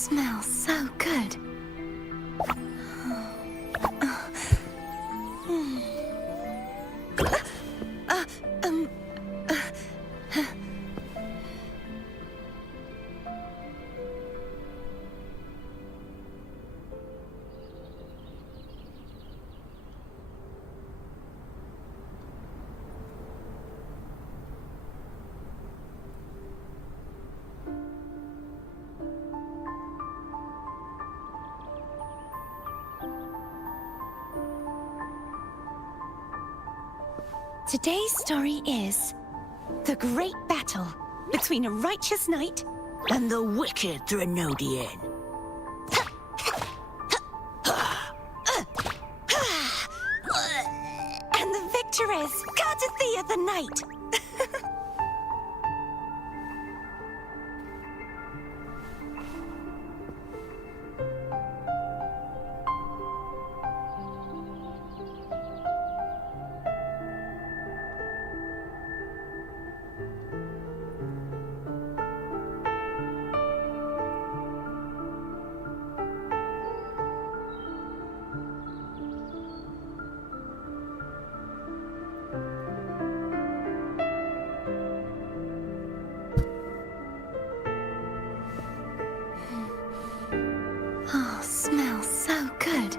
smells so good. Today's story is the great battle between a righteous knight and the wicked Threniodian. And the victor is Cartethyia the knight. Oh, smells so good.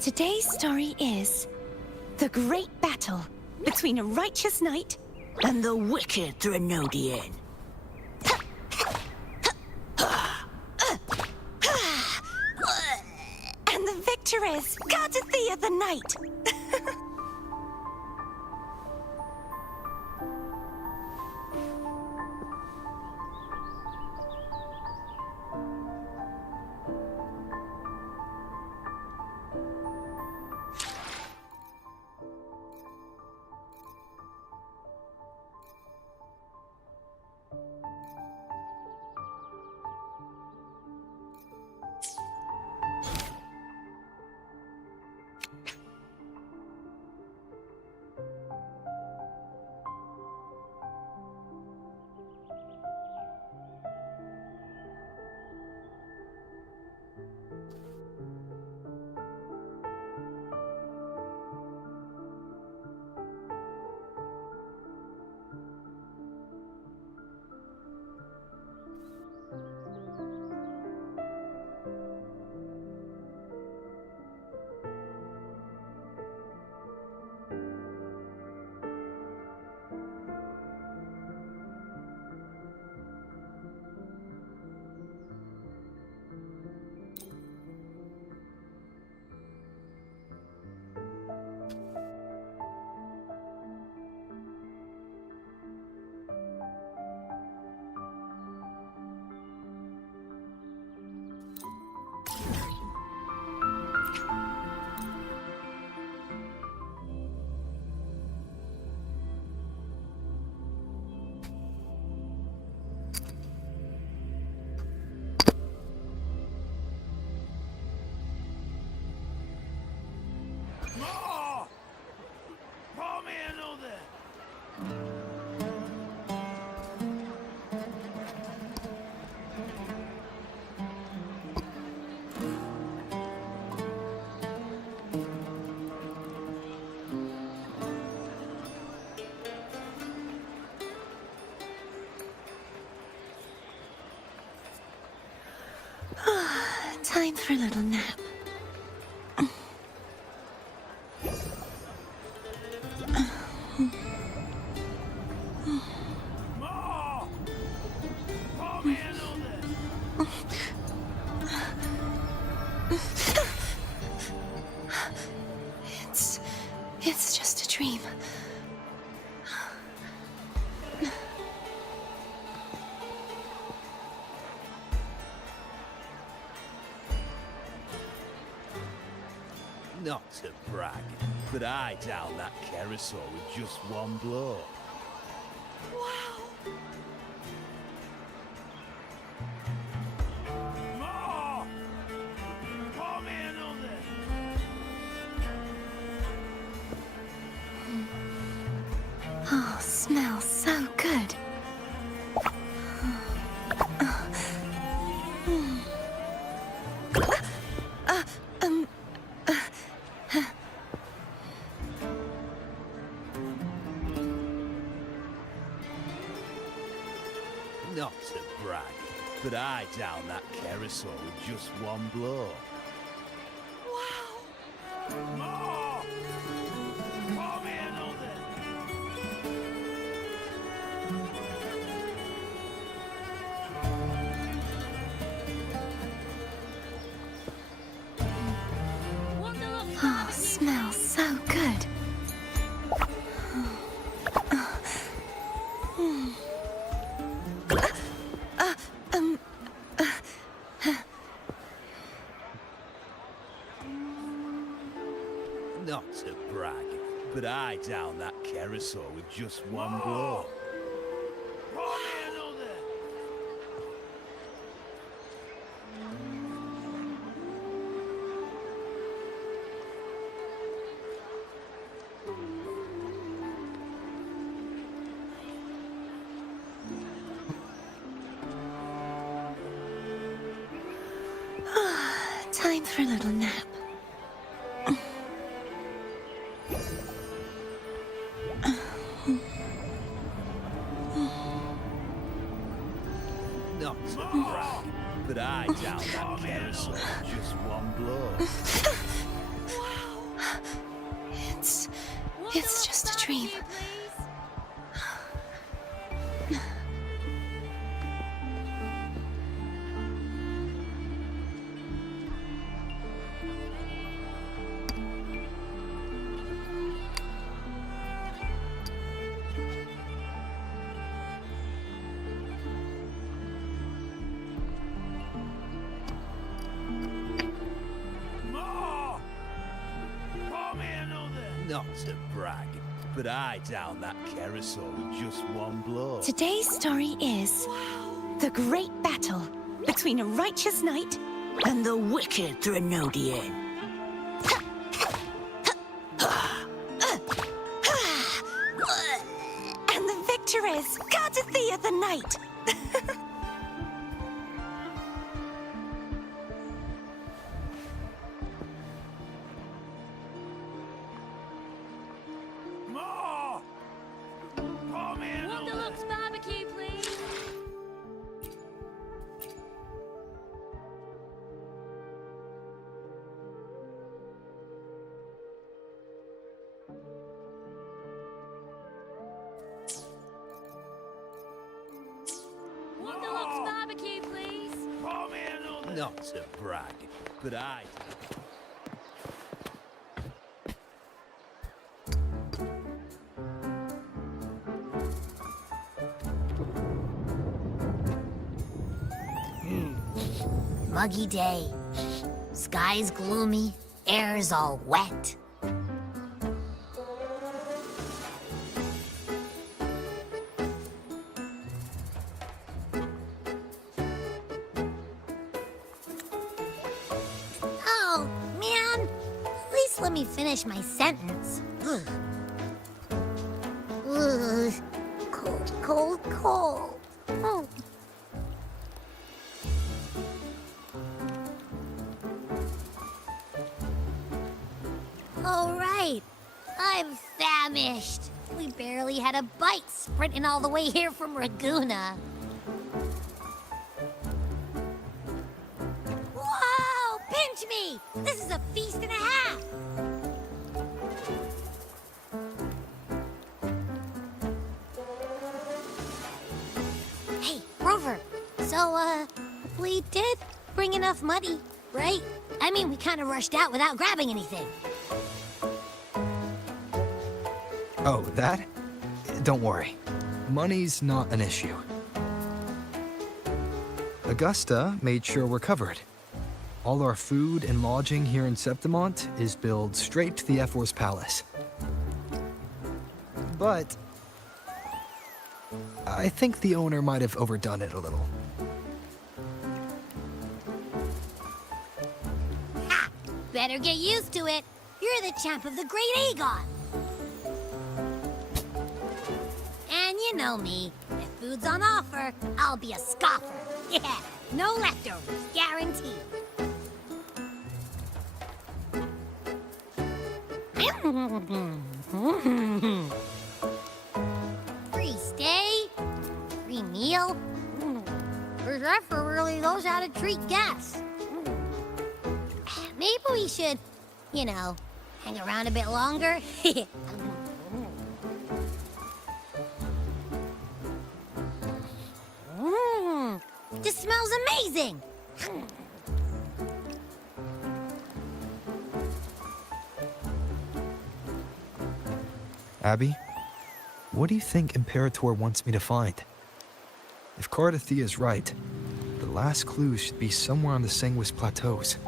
Today's story is the great battle between a righteous knight and the wicked Threniodian. And the victor is Cartethyia the knight. Time for a little nap. Not to brag, but I down that carousel with just one blow. Wow! More! Pour me another! Oh, smells so good. Not to brag, but I down that carousel with just one blow. Wow! More! Pour me another! Oh, smells so good. Not to brag, but I down that carousel with just one blow. Pour me another! Time for a little nap. Not to brag, but I down that carousel with just one blow. It's just a dream. More! Pour me another! Not to brag, but I down that carousel with just one blow. Today's story is the great battle between a righteous knight And the wicked Threnodian. and the victor is Cartethyia the knight. More! Pour me another! Wonderlux barbecue, please. Wonderlux barbecue, please. Pour me another! Not to brag, but I... Muggy day. Sky's gloomy, air's all wet. Oh, man. At least let me finish my sentence. Ugh. Ugh. Cold, cold, cold. Oh. All right. I'm famished. We barely had a bite sprinting all the way here from Raguna. Whoa! Pinch me! This is a feast and a half! Hey, Rover. So, we did bring enough money, right? I mean, we kind of rushed out without grabbing anything. Oh, that? Don't worry. Money's not an issue. Augusta made sure we're covered. All our food and lodging here in Septimont is billed straight to the F4's palace. But I think the owner might have overdone it a little. Ha! Better get used to it. You're the champ of the Great Aegon. And you know me. If food's on offer, I'll be a scoffer. Yeah, no leftovers, guaranteed. Free stay, free meal. This effort really knows how to treat guests. Maybe we should, you know, hang around a bit longer. This smells amazing. Abby, what do you think Imperator wants me to find? If Cartethyia is right, the last clue should be somewhere on the Segue plateaus.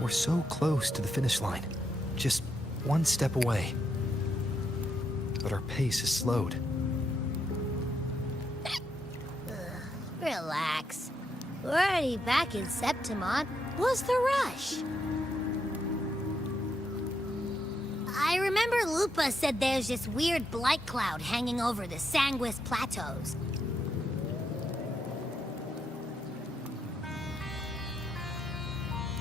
We're so close to the finish line, just one step away. But our pace is slowed. Relax. We're already back in Septimont. What's the rush? I remember Lupa said there's this weird blight cloud hanging over the Segue plateaus.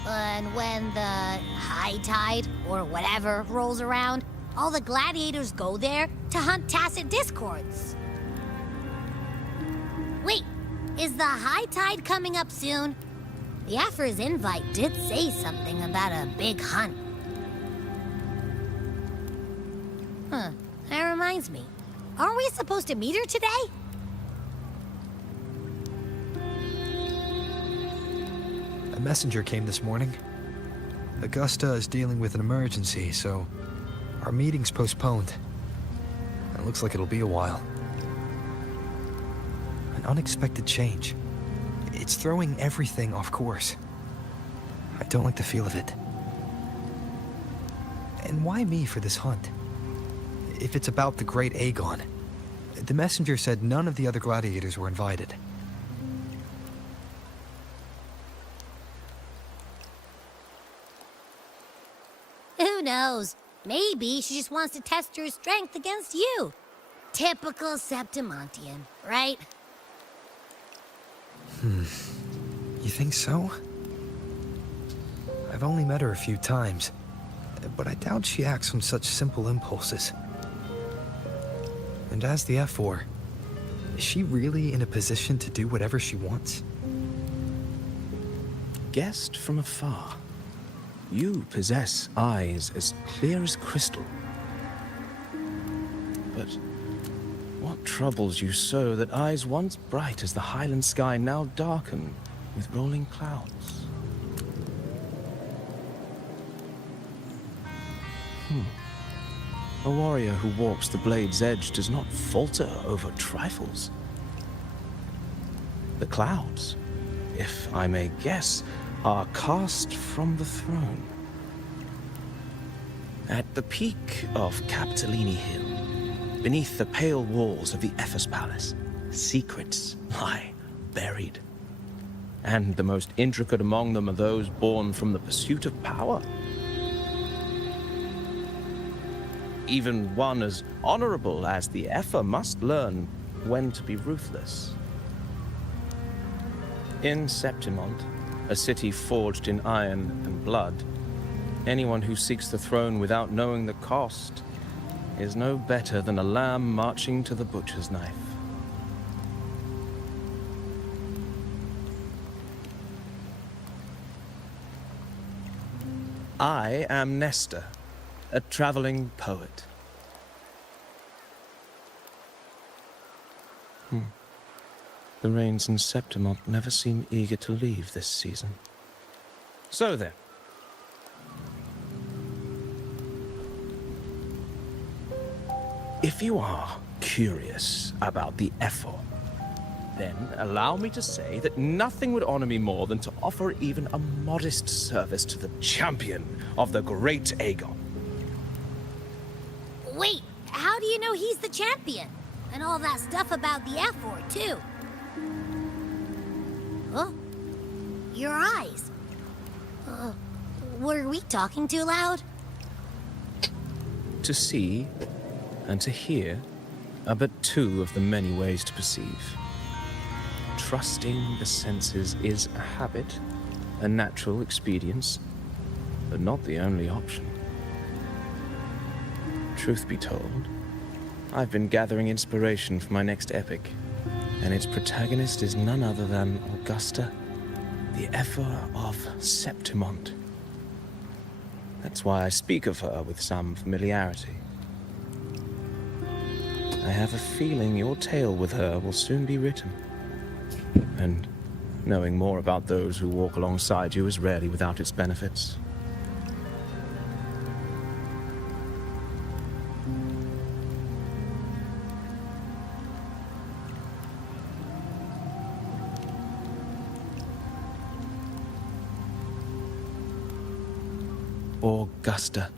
And when the high tide, or whatever, rolls around, all the gladiators go there to hunt tacit discords. Wait, is the high tide coming up soon? The Afra's invite did say something about a big hunt. Huh, that reminds me. Aren't we supposed to meet her today? A messenger came this morning. Augusta is dealing with an emergency, so our meeting's postponed. And it looks like it'll be a while. An unexpected change. It's throwing everything off course. I don't like the feel of it. And why me for this hunt? If it's about the Great Aegon, the messenger said none of the other gladiators were invited. Who knows? Maybe she just wants to test her strength against you. Typical Septimontian, right? You think so? I've only met her a few times, but I doubt she acts on such simple impulses. And as the F4, is she really in a position to do whatever she wants? Guessed from afar, you possess eyes as clear as crystal. But what troubles you so that eyes once bright as the highland sky now darken with rolling clouds? A warrior who walks the blade's edge does not falter over trifles. The clouds, if I may guess, are cast from the throne. At the peak of Capitolini Hill, beneath the pale walls of the Ephes Palace, secrets lie buried. And the most intricate among them are those born from the pursuit of power. Even one as honorable as the Epher must learn when to be ruthless. In Septimont, a city forged in iron and blood, anyone who seeks the throne without knowing the cost is no better than a lamb marching to the butcher's knife. I am Nestor, a traveling poet. The rains in Septimont never seem eager to leave this season. So then. If you are curious about the Ephor, Then allow me to say that nothing would honor me more than to offer even a modest service to the champion of the great Aegon. Wait, how do you know he's the champion? And all that stuff about the F-word, too. Huh? Your eyes. Were we talking too loud? To see and to hear are but two of the many ways to perceive. Trusting the senses is a habit, a natural expedience, but not the only option. Truth be told, I've been gathering inspiration for my next epic, and its protagonist is none other than Augusta, the Ephor of Septimont. That's why I speak of her with some familiarity. I have a feeling your tale with her will soon be written. And knowing more about those who walk alongside you is rarely without its benefits. Augusta.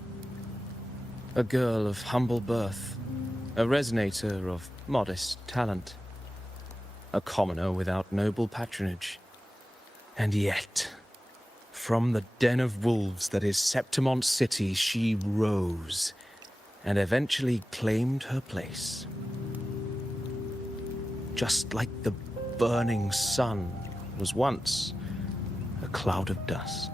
A girl of humble birth, a resonator of modest talent, a commoner without noble patronage. And yet, from the den of wolves that is Septimont City, she rose and eventually claimed her place. Just like the burning sun was once a cloud of dust.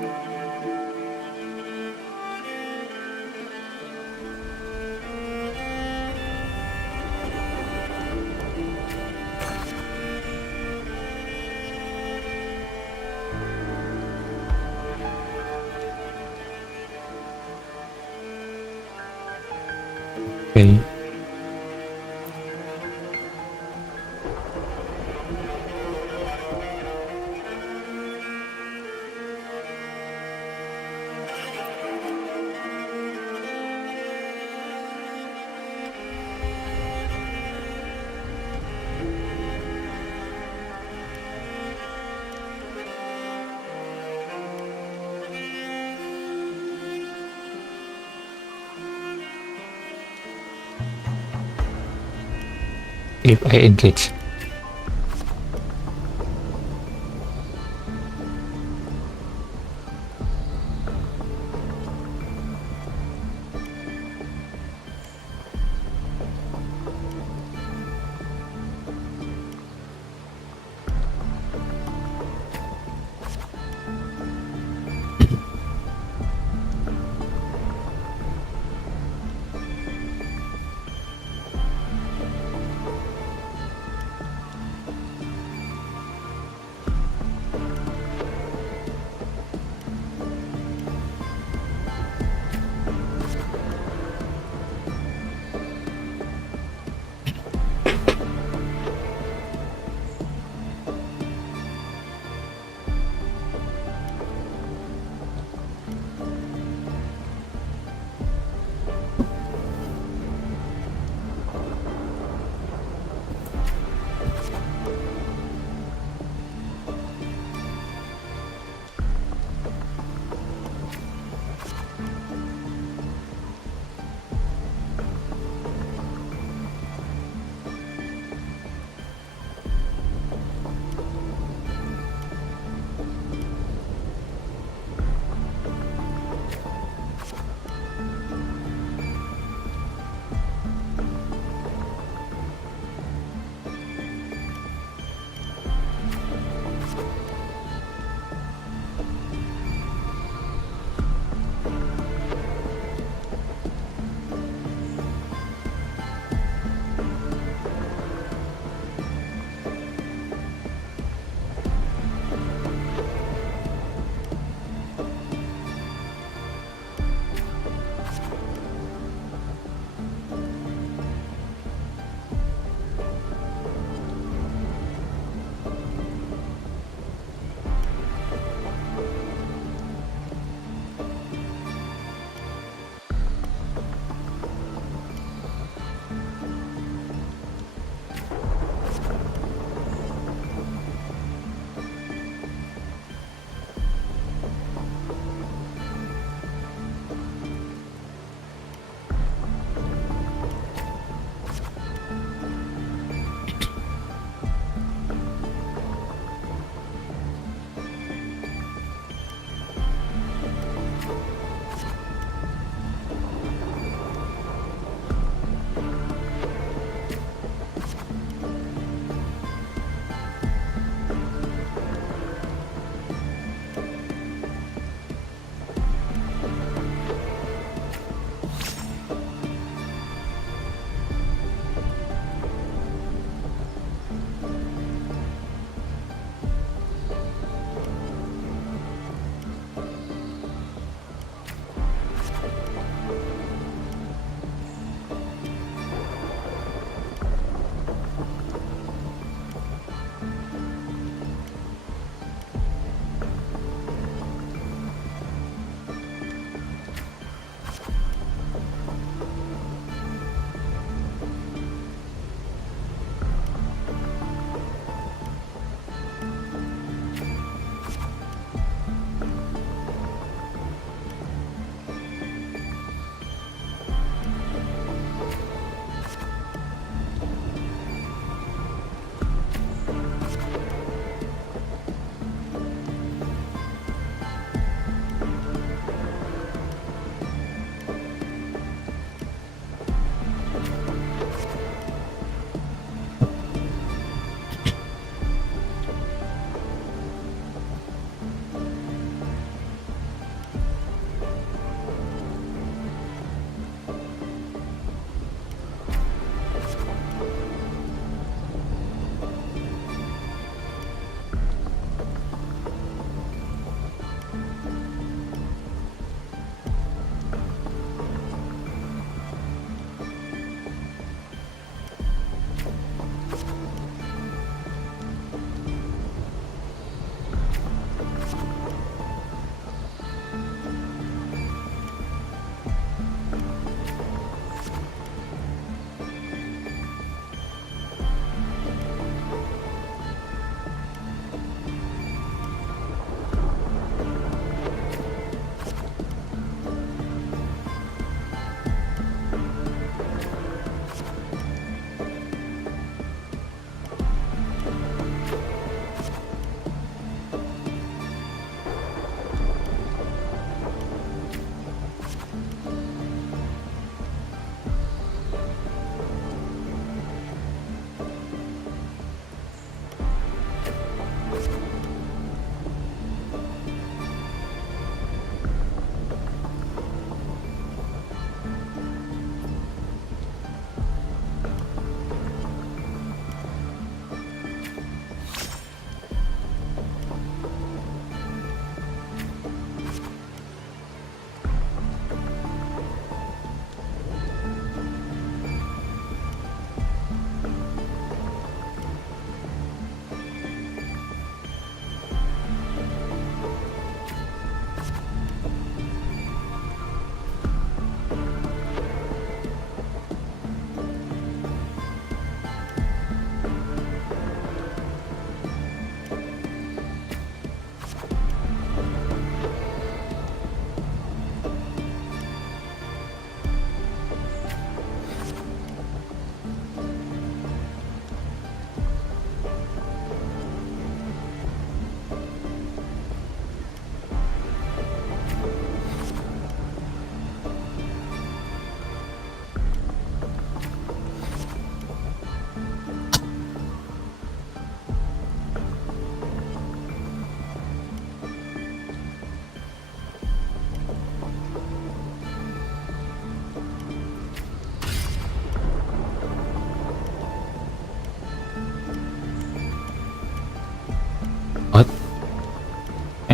Okay. If I engage.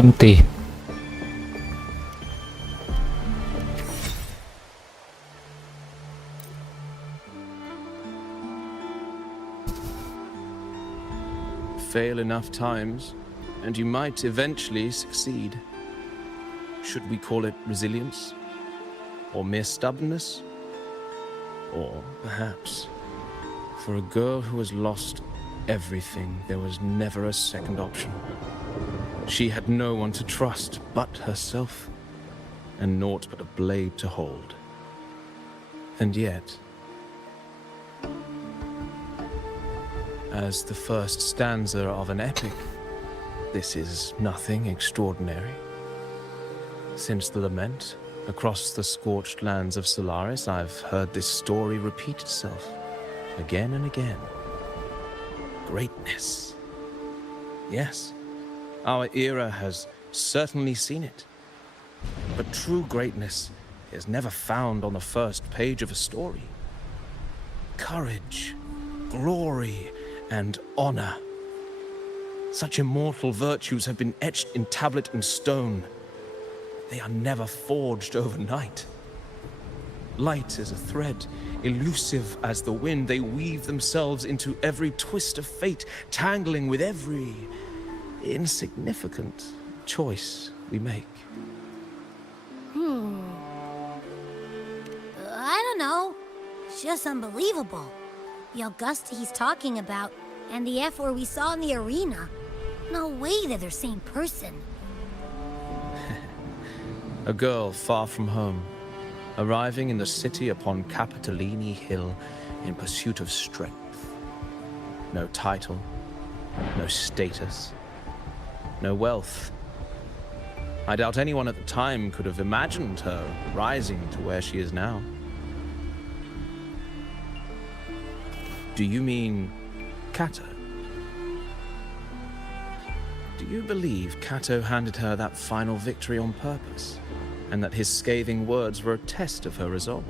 empty. Fail enough times, and you might eventually succeed. Should we call it resilience? Or mere stubbornness? Or perhaps, for a girl who has lost everything, there was never a second option. She had no one to trust but herself, and naught but a blade to hold. And yet, as the first stanza of an epic, this is nothing extraordinary. Since the lament, across the scorched lands of Solaris, I've heard this story repeat itself, again and again. Greatness. Yes, our era has certainly seen it. But true greatness is never found on the first page of a story. Courage, glory, and honor. Such immortal virtues have been etched in tablet and stone. They are never forged overnight. Light as a thread, elusive as the wind, they weave themselves into every twist of fate, tangling with every insignificant choice we make. I don't know. It's just unbelievable. The Augusta he's talking about, and the F-4 we saw in the arena. No way they're the same person. A girl far from home, arriving in the city upon Capitolini Hill in pursuit of strength. No title, no status, no wealth. I doubt anyone at the time could have imagined her rising to where she is now. Do you mean Cato? Do you believe Cato handed her that final victory on purpose, and that his scathing words were a test of her resolve?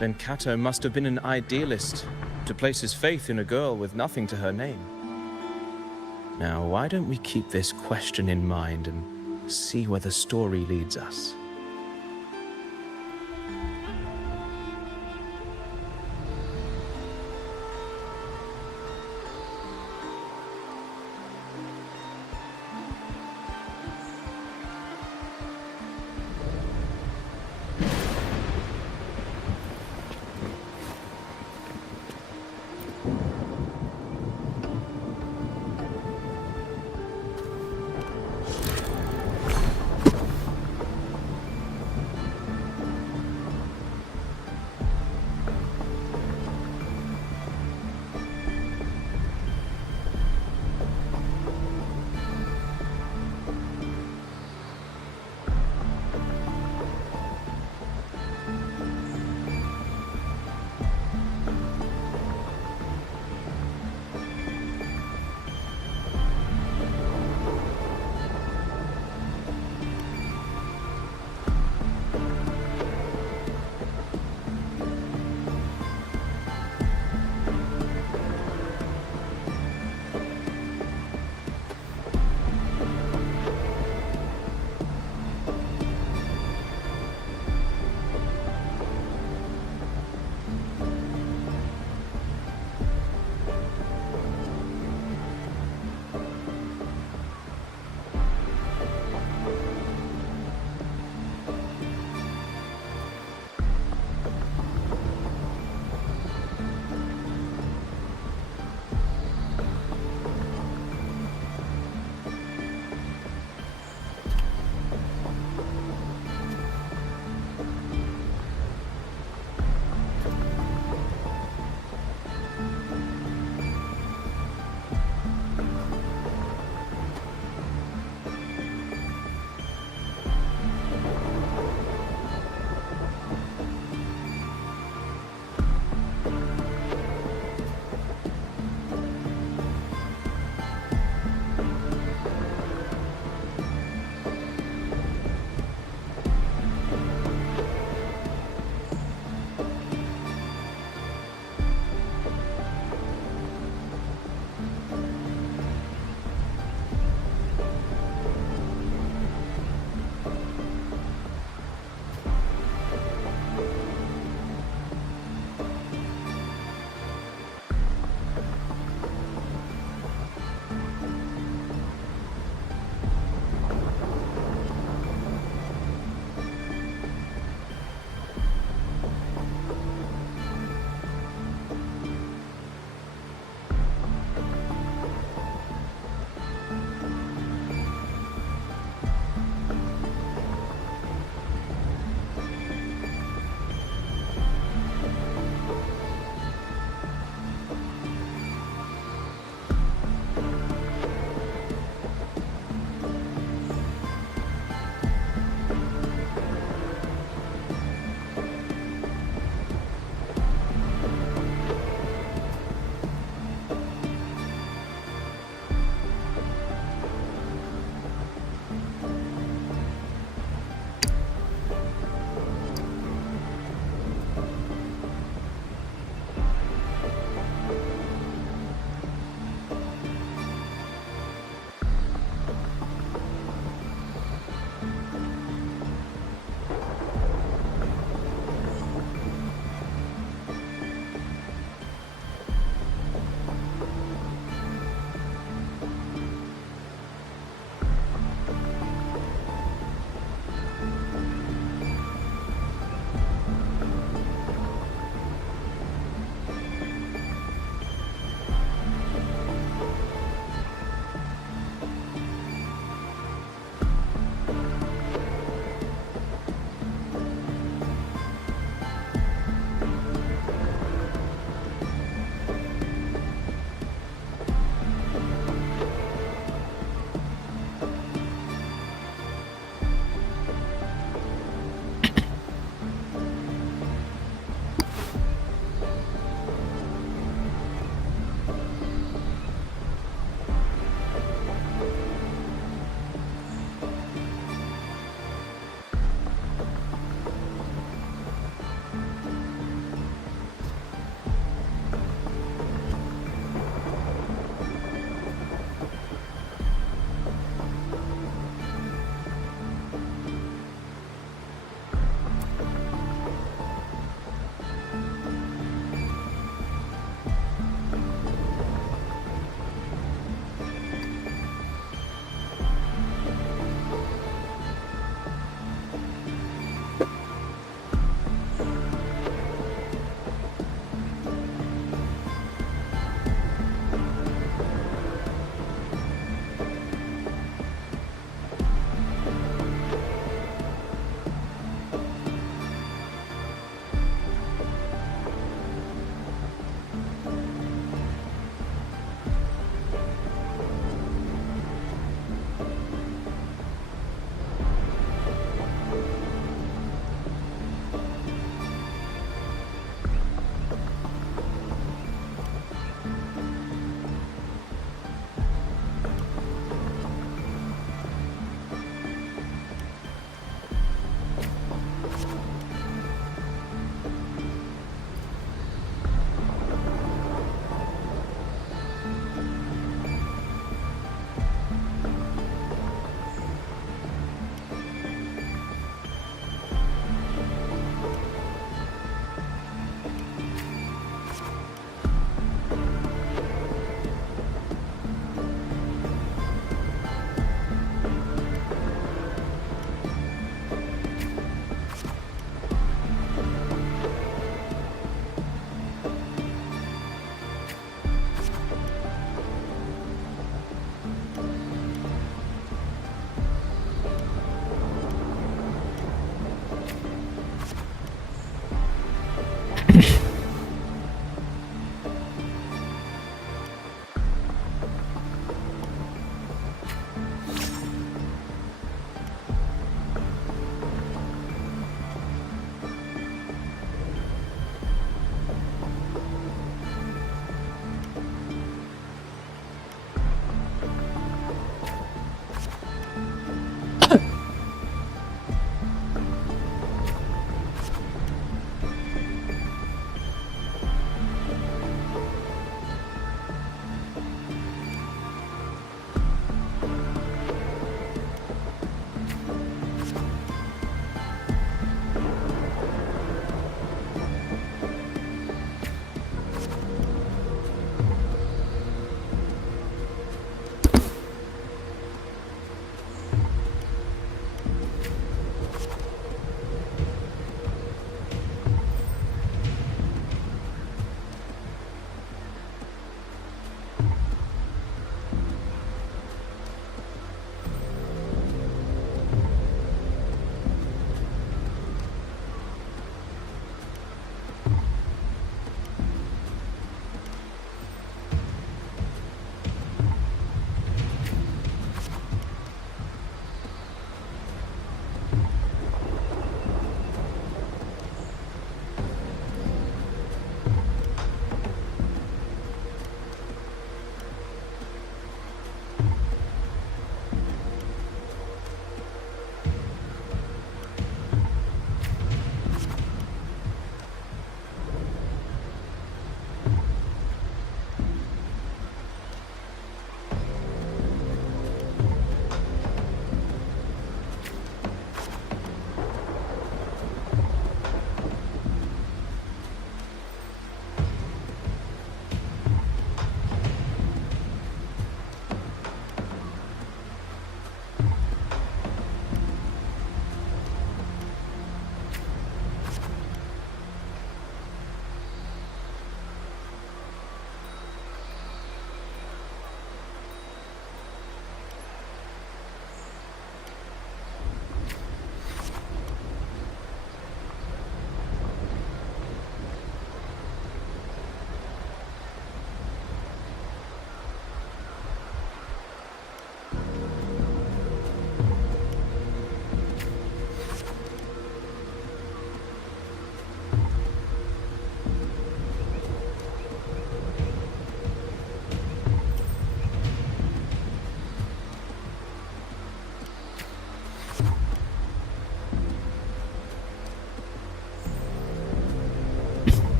Then Cato must have been an idealist to place his faith in a girl with nothing to her name. Now, why don't we keep this question in mind and see where the story leads us?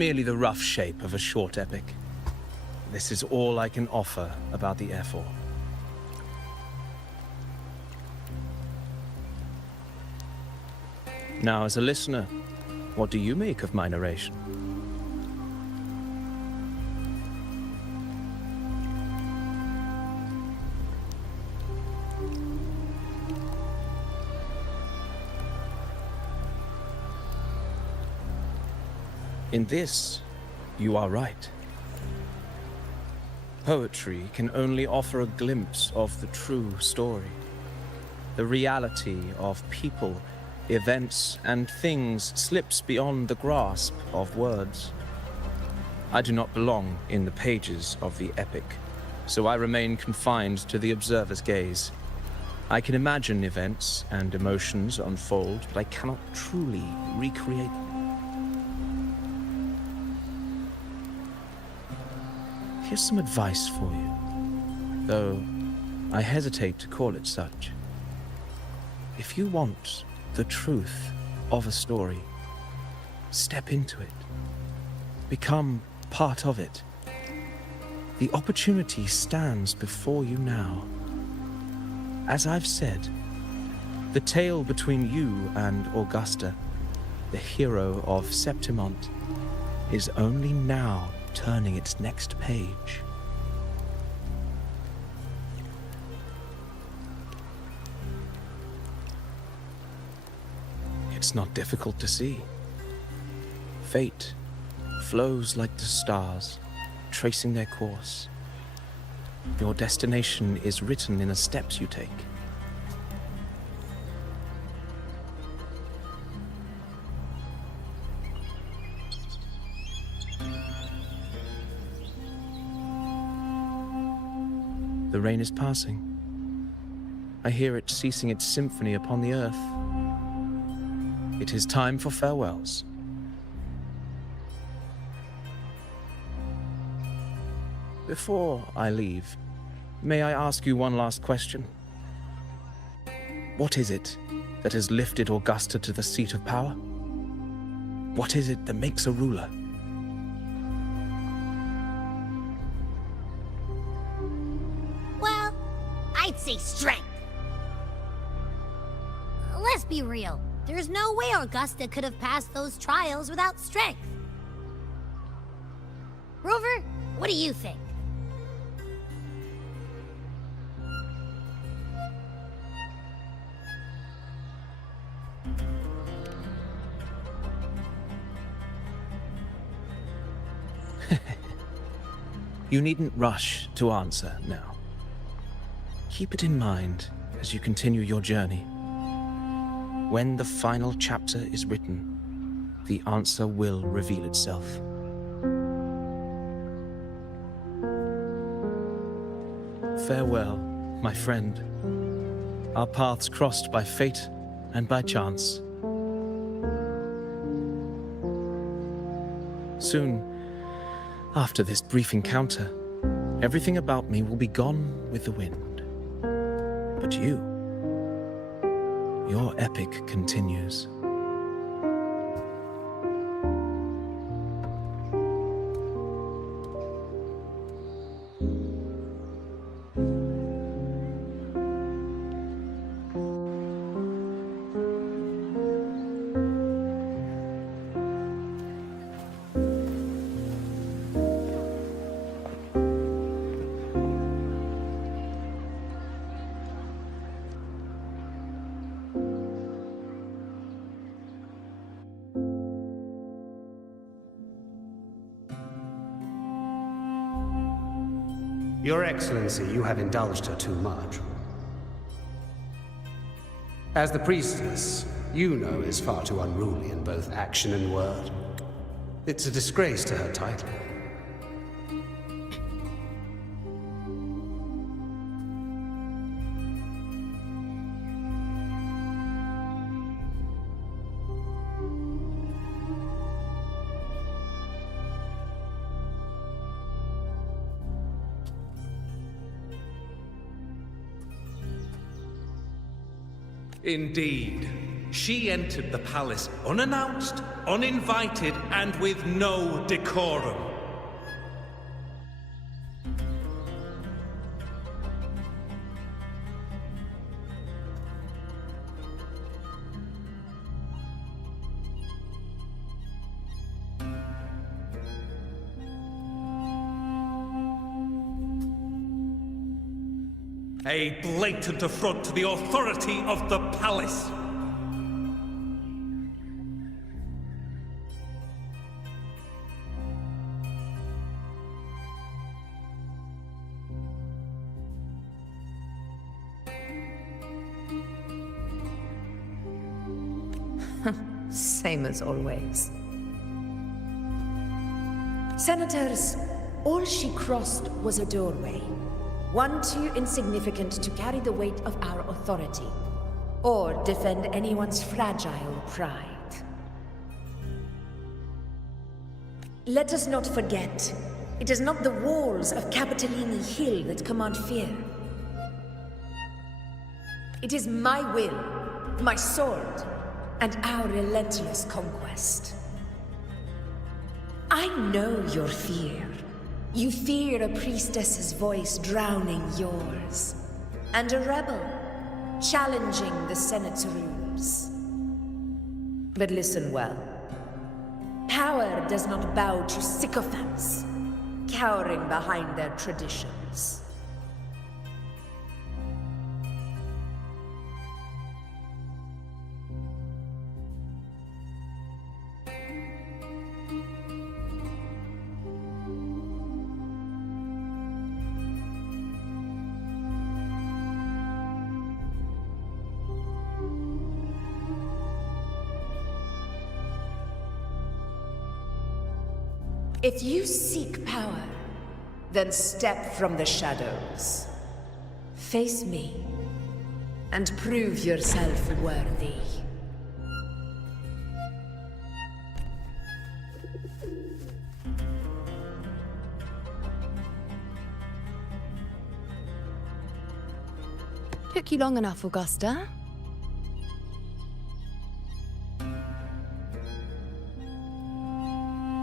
merely the rough shape of a short epic. This is all I can offer about the F4. Now, as a listener, what do you make of my narration? In this, you are right. Poetry can only offer a glimpse of the true story, the reality of people, events, and things slips beyond the grasp of words. I do not belong in the pages of the epic, so I remain confined to the observer's gaze. I can imagine events and emotions unfold, but I cannot truly recreate them. Here's some advice for you, though I hesitate to call it such. If you want the truth of a story, step into it. Become part of it. The opportunity stands before you now. As I've said, the tale between you and Augusta, the hero of Septimont, is only now turning its next page. It's not difficult to see. Fate flows like the stars, tracing their course. Your destination is written in the steps you take. The rain is passing. I hear it ceasing its symphony upon the earth. It is time for farewells. Before I leave, may I ask you one last question? What is it that has lifted Augusta to the seat of power? What is it that makes a ruler? Well, I'd say strength. Let's be real. There's no way Augusta could have passed those trials without strength. Rover, what do you think? You needn't rush to answer now. Keep it in mind as you continue your journey. When the final chapter is written, the answer will reveal itself. Farewell, my friend. Our paths crossed by fate and by chance. Soon, after this brief encounter, everything about me will be gone with the wind. But you, your epic continues. Your Excellency, you have indulged her too much. As the priestess, Iuno is far too unruly in both action and word. It's a disgrace to her title. Indeed. she entered the palace unannounced, uninvited, and with no decorum. A blatant affront to the authority of the palace. Same as always. Senators, all she crossed was a doorway. One too insignificant to carry the weight of our authority, or defend anyone's fragile pride. Let us not forget, it is not the walls of Capitolini Hill that command fear. It is my will, my sword, and our relentless conquest. I know your fear. You fear a priestess's voice drowning yours, and a rebel challenging the Senate's rules. But listen well. Power does not bow to sycophants, cowering behind their traditions. If you seek power, then step from the shadows. Face me, and prove yourself worthy. Took you long enough, Augusta.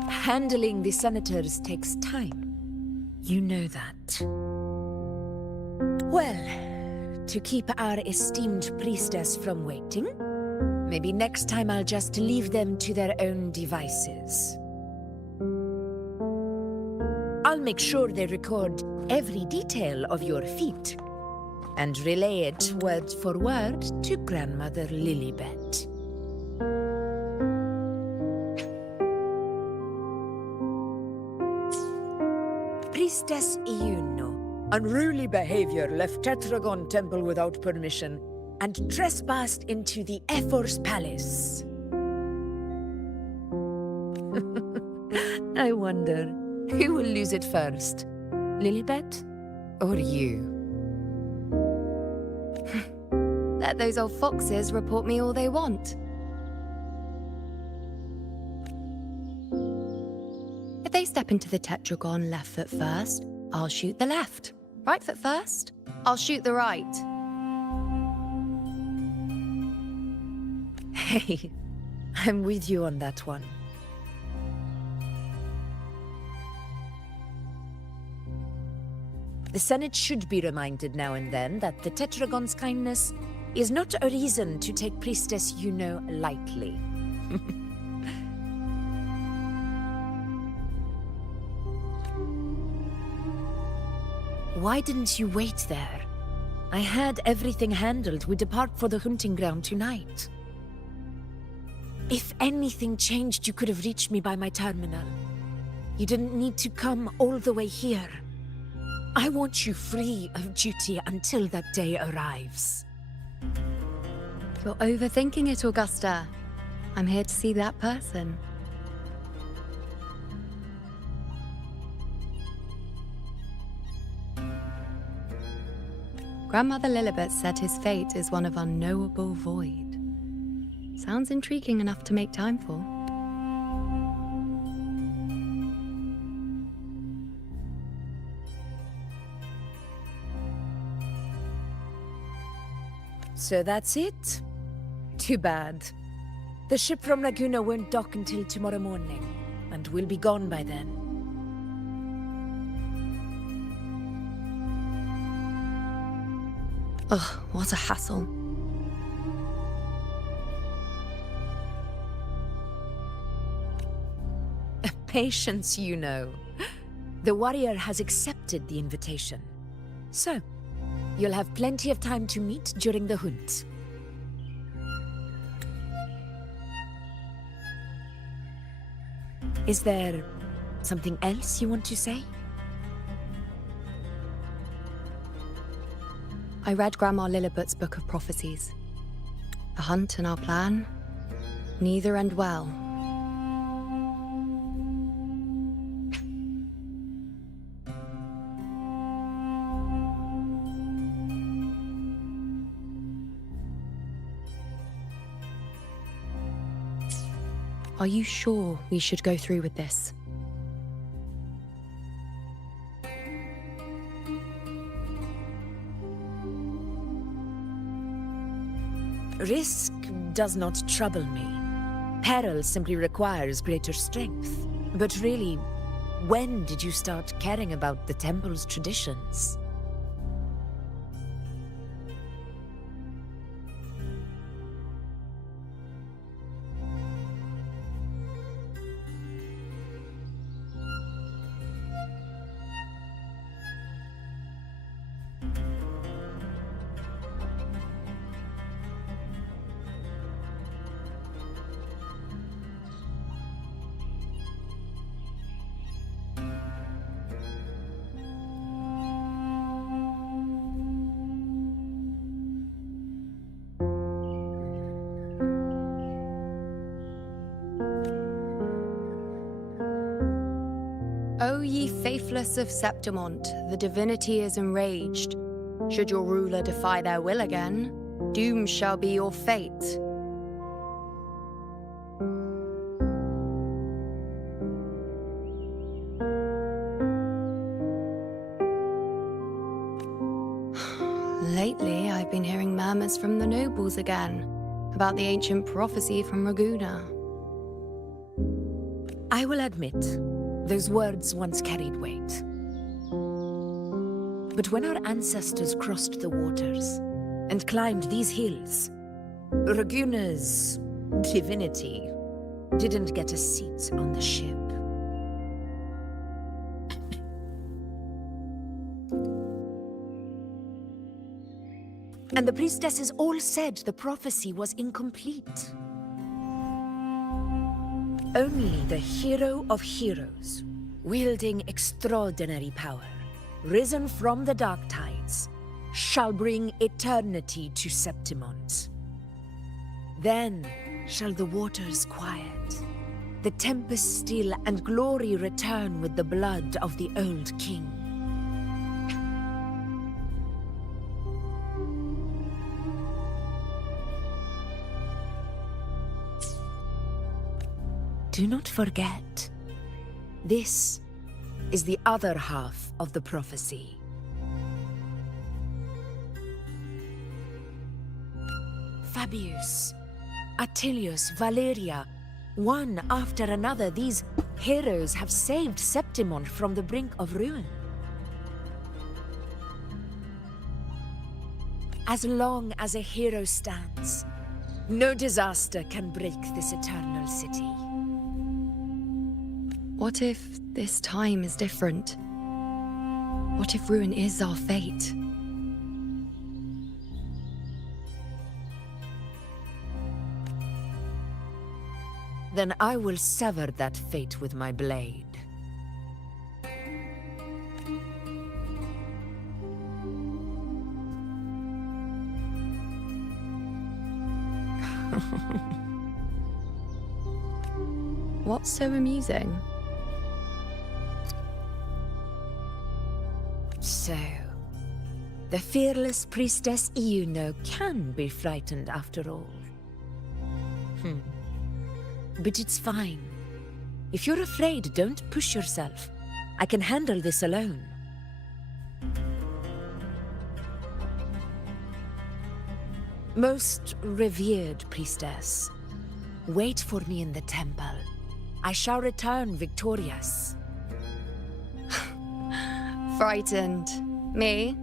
Handling the senators takes time. You know that. Well, to keep our esteemed priestess from waiting, maybe next time I'll just leave them to their own devices. I'll make sure they record every detail of your feat and relay it word for word to Grandmother Lilibet. Priestess Iuno. Unruly behavior left Tetragon Temple without permission and trespassed into the Ephor's palace. I wonder, who will lose it first? Lilibet or you? Let those old foxes report me all they want. If they step into the tetragon left foot first, I'll shoot the left. Right foot first, I'll shoot the right. Hey, I'm with you on that one. The Senate should be reminded now and then that the Tetragon's kindness is not a reason to take Priestess Iuno lightly. Why didn't you wait there? I had everything handled. We depart for the hunting ground tonight. If anything changed, you could have reached me by my terminal. You didn't need to come all the way here. I want you free of duty until that day arrives. You're overthinking it, Augusta. I'm here to see that person. Grandmother Lilibet said his fate is one of unknowable void. Sounds intriguing enough to make time for. So that's it? Too bad. The ship from Laguna won't dock until tomorrow morning, and we'll be gone by then. Ugh, what a hassle. Patience, you know. The warrior has accepted the invitation. So, you'll have plenty of time to meet during the hunt. Is there something else you want to say? I read Grandma Lillibut's Book of Prophecies. A hunt and our plan, neither end well. Are you sure we should go through with this? Risk does not trouble me. Peril simply requires greater strength. But really, when did you start caring about the temple's traditions? O ye faithless of Septimont, the divinity is enraged. Should your ruler defy their will again, doom shall be your fate. Lately, I've been hearing murmurs from the nobles again, about the ancient prophecy from Raguna. I will admit, those words once carried weight. But when our ancestors crossed the waters and climbed these hills, Raguna's divinity didn't get a seat on the ship. And the priestesses all said the prophecy was incomplete. Only the hero of heroes, wielding extraordinary power, risen from the dark tides, shall bring eternity to Septimont. Then shall the waters quiet, the tempest still, and glory return with the blood of the old king. Do not forget, this is the other half of the prophecy. Fabius, Attilius, Valeria, one after another, these heroes have saved Septimont from the brink of ruin. As long as a hero stands, no disaster can break this eternal city. What if this time is different? What if ruin is our fate? Then I will sever that fate with my blade. What's so amusing? So, the fearless priestess Iuno can be frightened after all. But it's fine. If you're afraid, don't push yourself. I can handle this alone. Most revered priestess, wait for me in the temple. I shall return victorious. Frightened. Me?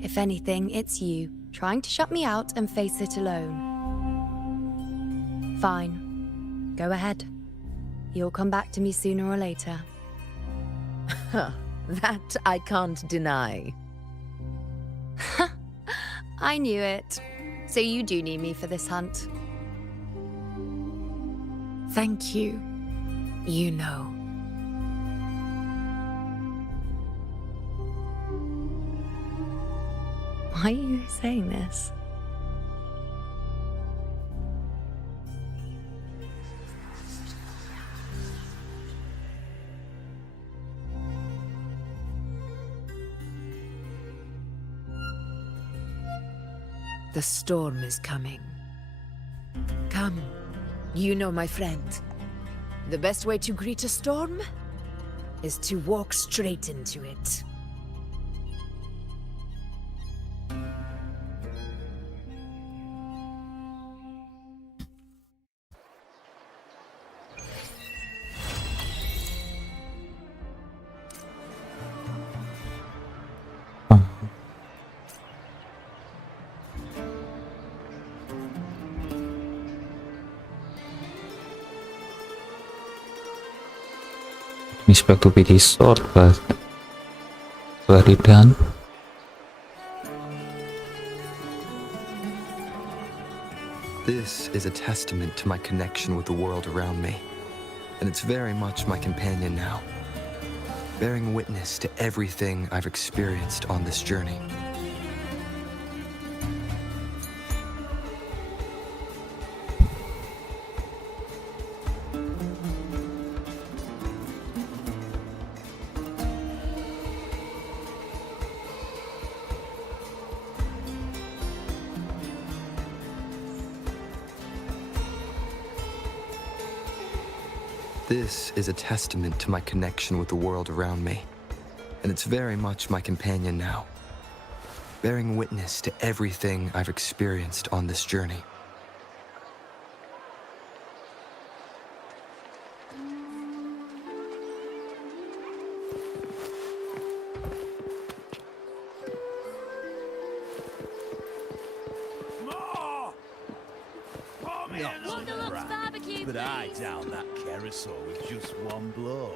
If anything, it's you, trying to shut me out and face it alone. Fine. Go ahead. You'll come back to me sooner or later. That I can't deny. I knew it. So you do need me for this hunt. Thank you. You know. Why are you saying this? The storm is coming. Come, you know my friend. The best way to greet a storm is to walk straight into it. Expect to be this short, but already done. This is a testament to my connection with the world around me, and it's very much my companion now, bearing witness to everything I've experienced on this journey. This is a testament to my connection with the world around me, and it's very much my companion now, bearing witness to everything I've experienced on this journey. More! Pour me another brag, but I down that carousel with just one blow.